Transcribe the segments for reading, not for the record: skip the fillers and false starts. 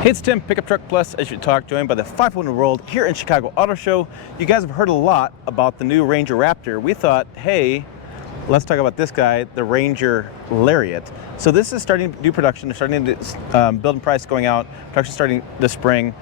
Hey, it's Tim, Pickup Truck Plus, as you talk, joined by the 500 World here in Chicago Auto Show. You guys have heard a lot about the new Ranger Raptor. We thought, hey, let's talk about this guy, the Ranger Lariat. So this is starting to do production. They're starting to building price going out. Production starting this spring.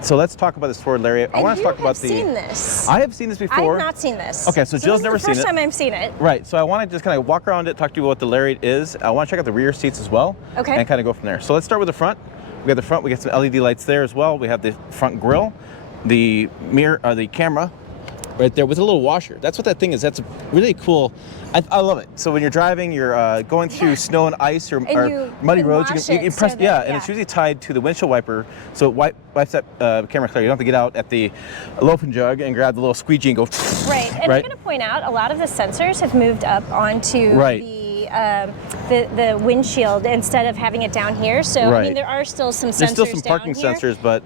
So let's talk about this Ford Lariat. I want to talk about the. You have seen this. I have seen this before. I have not seen this. Okay, so Jill's never seen it. This is the first time I've seen it. Right. So I want to just kind of walk around it, talk to you about what the Lariat is. I want to check out the rear seats as well. Okay. And kind of go from there. So let's start with the front. We got the front. We got some LED lights there as well. We have the front grille, the mirror, the camera, right there with a little washer. That's what that thing is. That's really cool. I love it. So when you're driving, you're going through snow and ice or muddy roads, you can press, and it's usually tied to the windshield wiper, so it wipes that camera clear. You don't have to get out at the loafing jug and grab the little squeegee and go. Right, and I'm going to point out a lot of the sensors have moved up onto the windshield instead of having it down here. So I mean, there are still some sensors. There's still some down parking here, sensors, but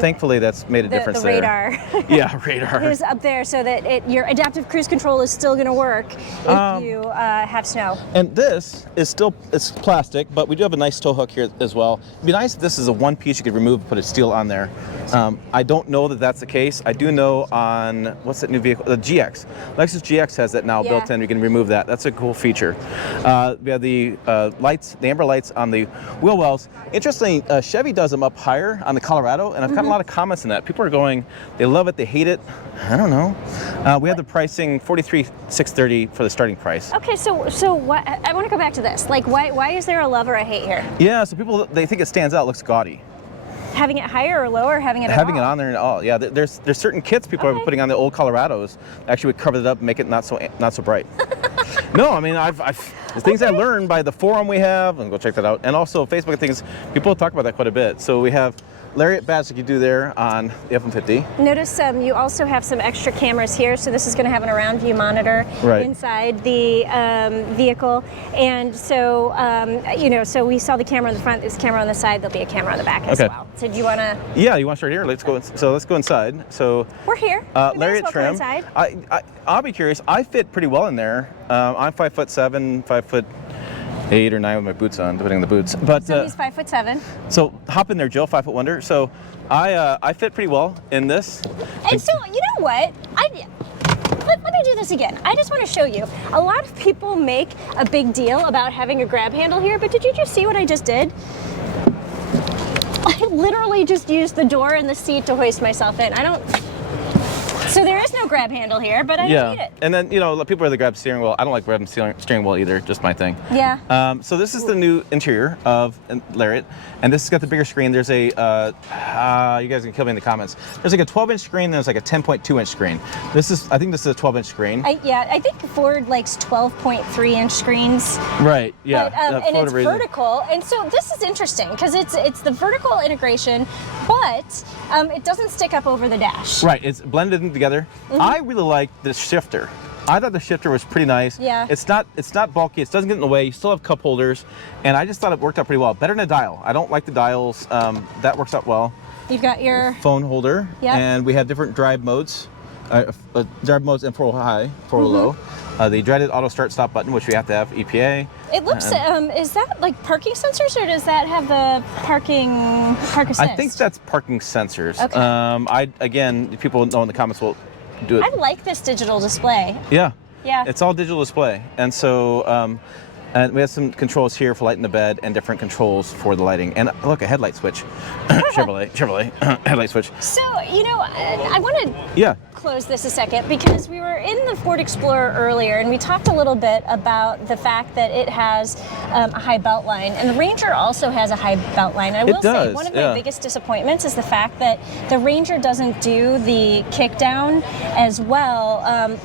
thankfully that's made a difference there. The radar, radar is up there so that your adaptive cruise control is still going to work if you have snow. And this is it's plastic, but we do have a nice tow hook here as well. It'd be nice if this is a one piece you could remove and put a steel on there. I don't know that that's the case. I do know on what's that new vehicle? The GX. Lexus GX has that now built in. You can remove that. That's a cool feature. We have the lights, the amber lights on the wheel wells. Interestingly, Chevy does them up higher on the Colorado, and I've gotten a lot of comments on that. People are going, they love it, they hate it. I don't know. We have the pricing $43,630 for the starting price. Okay, so what, I want to go back to this. Like, why is there a love or a hate here? Yeah, so people, they think it stands out, looks gaudy. Having it higher or lower, having it having it on there and all. Yeah, there's certain kits people are putting on the old Colorados. Actually, would cover it up and make it not so bright. No, I mean the things I learned by the forum we have, and go check that out, and also Facebook things. People talk about that quite a bit. So we have Lariat badge like you do there on the F-150. Notice you also have some extra cameras here, so this is going to have an around view monitor inside the vehicle, and so so we saw the camera in the front, there's a camera on the side, there'll be a camera on the back as well. So do you want to? Yeah, you want to start here? Let's go. So let's go inside. So we're here. Lariat trim. I'll be curious. I fit pretty well in there. I'm 5'7", 5'8" or 9" with my boots on, depending on the boots. But so he's 5'7". So hop in there, Jill, 5 foot wonder. So I fit pretty well in this. And so you know what? Let me do this again. I just want to show you. A lot of people make a big deal about having a grab handle here, but did you just see what I just did? I literally just used the door and the seat to hoist myself in. So there is no grab handle here, but I don't need it. And then, people are the grab steering wheel. I don't like grabbing steering wheel either, just my thing. Yeah. So this is the new interior of Lariat, and this has got the bigger screen. There's a, you guys can kill me in the comments. There's like a 12-inch screen, and there's like a 10.2-inch screen. I think this is a 12-inch screen. I think Ford likes 12.3-inch screens. Right, yeah. But, and it's vertical, and so this is interesting, because it's the vertical integration, but it doesn't stick up over the dash. Right, it's blended in together. I really like the shifter. I thought the shifter was pretty nice. Yeah. It's not bulky. It doesn't get in the way. You still have cup holders, and I just thought it worked out pretty well. Better than a dial. I don't like the dials. That works out well. You've got your phone holder. Yeah. And we have different drive modes. Drive modes and 4 high, 4 low. The dreaded auto start stop button, which we have to have EPA. It looks, is that like parking sensors, or does that have the park assist? I think that's parking sensors. Okay. Again, people know in the comments will do it. I like this digital display. Yeah. Yeah. It's all digital display. And so, and we have some controls here for lighting the bed and different controls for the lighting. And look, a headlight switch. Chevrolet, headlight switch. So, I want to close this a second, because we were in the Ford Explorer earlier, and we talked a little bit about the fact that it has a high belt line, and the Ranger also has a high belt line. I will say one of my biggest disappointments is the fact that the Ranger doesn't do the kick down as well,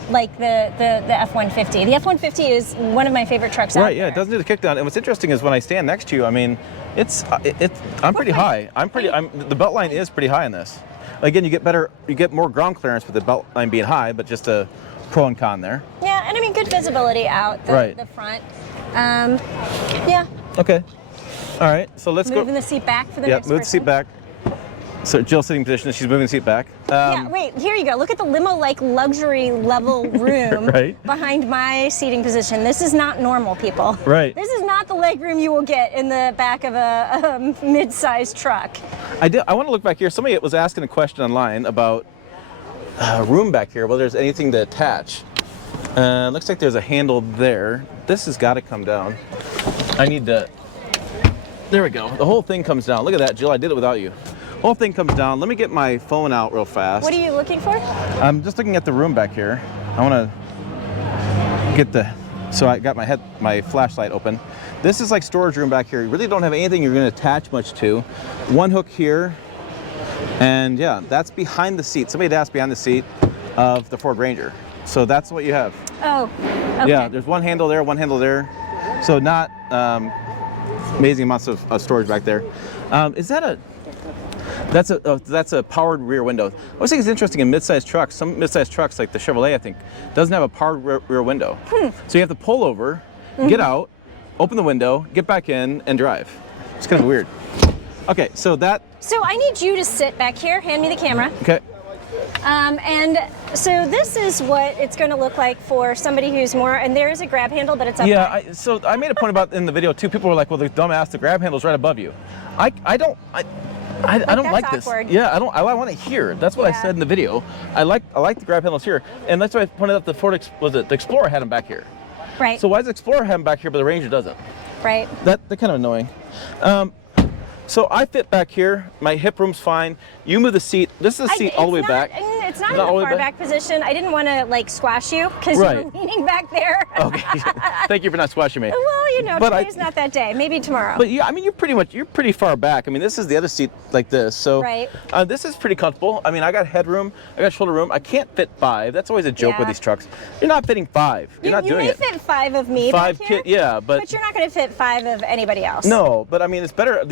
like the F-150. The F-150 is one of my favorite trucks out there. Yeah, it doesn't do the kick down. And what's interesting is when I stand next to you, I mean, I'm pretty high. The belt line is pretty high in this. Again, you get more ground clearance with the belt line being high, but just a pro and con there. Yeah, and I mean, good visibility out the front. Yeah. Okay. All right. So let's go. Moving the seat back for the next person. Move the seat back. So Jill's sitting position, she's moving the seat back. Yeah, wait, here you go. Look at the limo-like luxury level room right. behind my seating position. This is not normal, people. Right. This is not not the legroom you will get in the back of a mid-sized truck. I want to look back here. Somebody was asking a question online about room back here, whether there's anything to attach. Looks like there's a handle there. This has got to come down. I need to, there we go. The whole thing comes down. Look at that, Jill, I did it without you. Whole thing comes down. Let me get my phone out real fast. What are you looking for? I'm just looking at the room back here. I want to get so I got my flashlight open. This is like storage room back here. You really don't have anything you're going to attach much to. One hook here, and yeah, that's behind the seat. Somebody had asked behind the seat of the Ford Ranger. So that's what you have. Oh, okay. Yeah, there's one handle there, one handle there. So not amazing amounts of storage back there. Is that a... That's a powered rear window. I always think it's interesting in mid-sized trucks. Some mid-sized trucks, like the Chevrolet, I think, doesn't have a powered rear window. So you have to pull over, get out, open the window, get back in, and drive. It's kind of weird. Okay, so that... So I need you to sit back here. Hand me the camera. Okay. And so this is what it's going to look like for somebody who's more, and there is a grab handle, but it's up Yeah, high. so I made a point about in the video too. People were like, well, the dumbass, the grab handle's right above you. I don't like this. Awkward. Yeah, I want to hear. That's what I said in the video. I like the grab handles here, and that's why I pointed out the the Explorer had them back here. Right. So why does the Explorer have them back here, but the Ranger doesn't? Right. They're kind of annoying. So I fit back here. My hip room's fine. You move the seat. This is the seat all the way back. It's not in the far back position. I didn't want to like squash you because you were leaning back there. Okay. Thank you for not squashing me. Well, you know, today's not that day. Maybe tomorrow. But yeah, I mean, you're pretty far back. I mean, this is the other seat like this. So this is pretty comfortable. I mean, I got headroom. I got shoulder room. I can't fit 5. That's always a joke with these trucks. You're not fitting 5. You're not doing it. You may fit 5 of me 5 back here, yeah, but you're not going to fit 5 of anybody else. No, but I mean, it's better.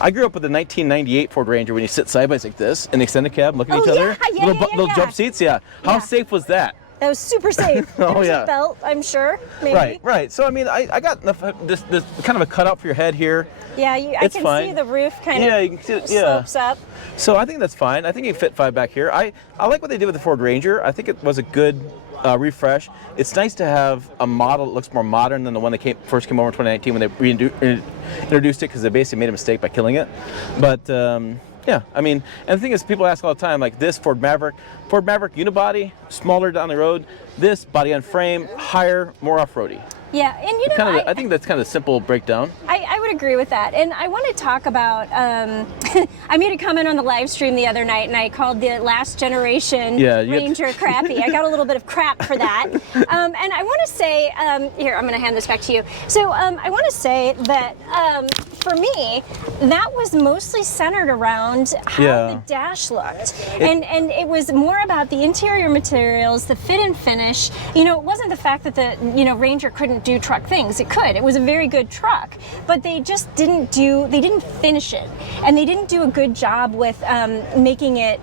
I grew up with the 1998 Ford Ranger when you sit side by side like this in the extended cab, look at each other. Little jump seats, How safe was that? That was super safe. Oh, There's yeah. a belt, I'm sure. Maybe. Right. So I mean, I got enough, this kind of a cutout for your head here. Yeah, I can see the roof kind of you can see, slopes up. So I think that's fine. I think you fit 5 back here. I like what they did with the Ford Ranger. I think it was a good refresh. It's nice to have a model that looks more modern than the one that first came over in 2019 when they introduced it, because they basically made a mistake by killing it. But yeah, I mean, and the thing is, people ask all the time, like this Ford Maverick unibody, smaller down the road. This body on frame, higher, more off-roady. Yeah, and you know, I think that's kind of a simple breakdown. I would agree with that. And I want to talk about, I made a comment on the live stream the other night, and I called the last generation Ranger crappy. I got a little bit of crap for that. And I want to say, here, I'm going to hand this back to you. So I want to say that for me, that was mostly centered around how the dash looked. And it was more about the interior materials, the fit and finish. You know, it wasn't the fact that the Ranger couldn't do truck things. It could. It was a very good truck, but they just didn't finish it, and they didn't do a good job with making it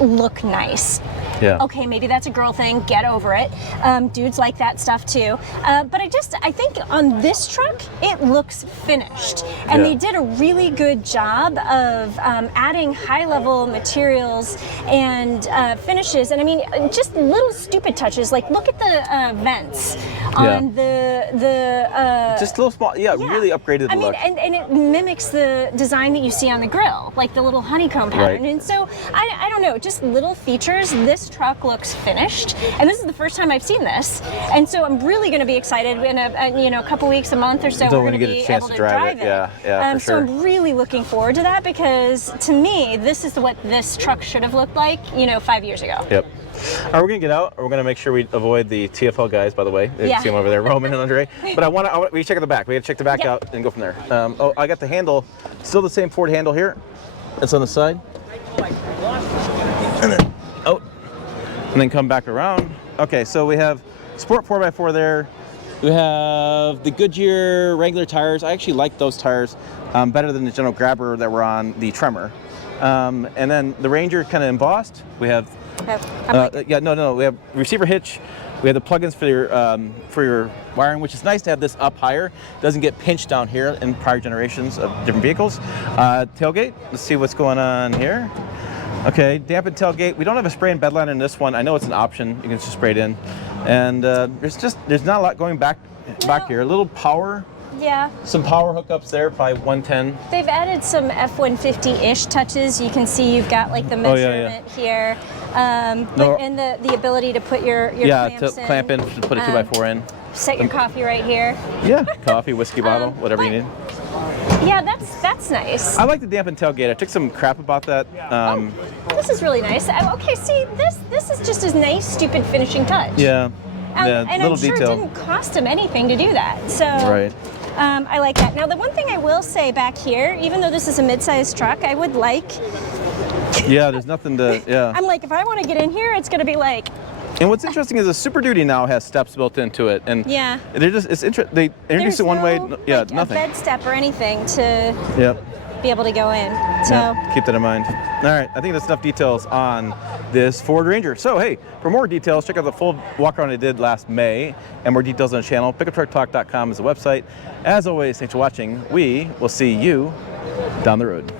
look nice. Yeah. Okay, maybe that's a girl thing. Get over it. Dudes like that stuff too. But I think on this truck, it looks finished. And they did a really good job of adding high-level materials and finishes. And I mean, just little stupid touches. Like, look at the vents on the just a little small. Really upgraded the look. And it mimics the design that you see on the grill, like the little honeycomb pattern. And so, I don't know, just little features. This truck looks finished, and this is the first time I've seen this, and so I'm really going to be excited in a couple weeks, a month or so. We're going to be able to drive it. Yeah, for sure. So I'm really looking forward to that, because to me, this is what this truck should have looked like, 5 years ago. Yep. All right, we're going to get out. We're going to make sure we avoid the TFL guys, by the way. You see them over there, Roman and Andre. But we check the back. We got to check the back out and go from there. I got the handle, still the same Ford handle here. It's on the side. And then out. And then come back around. Okay, so we have Sport 4x4 there. We have the Goodyear regular tires. I actually like those tires better than the General Grabber that were on the Tremor. And then the Ranger kind of embossed. We have, we have receiver hitch. We have the plugins for your wiring, which is nice to have this up higher. It doesn't get pinched down here in prior generations of different vehicles. Tailgate, let's see what's going on here. Okay, dampened tailgate. We don't have a spray and bed liner in this one. I know it's an option. You can just spray it in. And there's not a lot going back here. A little power Yeah. Some power hookups there, probably 110. They've added some F-150-ish touches. You can see you've got like the measurement here, and the ability to put your clamps to clamp in, to put a 2x4 in. Set your coffee right here. Yeah, coffee, whiskey bottle, whatever you need. Yeah, that's nice. I like the dampened tailgate. I took some crap about that. This is really nice. Okay, see, this is just a nice, stupid finishing touch. Yeah. And little I'm sure detail. it didn't cost them anything to do that. So Right. I like that. Now, the one thing I will say back here, even though this is a mid-sized truck, I would like. Yeah, there's nothing to. Yeah. I'm like, if I want to get in here, it's going to be like. And what's interesting is the Super Duty now has steps built into it, and yeah, they're just it's interesting. They introduced it one way. Yeah, like nothing. A bed step or anything to. Yep. Be able to go in. So yep. Keep that in mind. All right, I think that's enough details on this Ford Ranger. So hey, for more details, check out the full walk around I did last May, and more details on the channel. pickuptrucktalk.com is the website. As always, thanks for watching. We will see you down the road.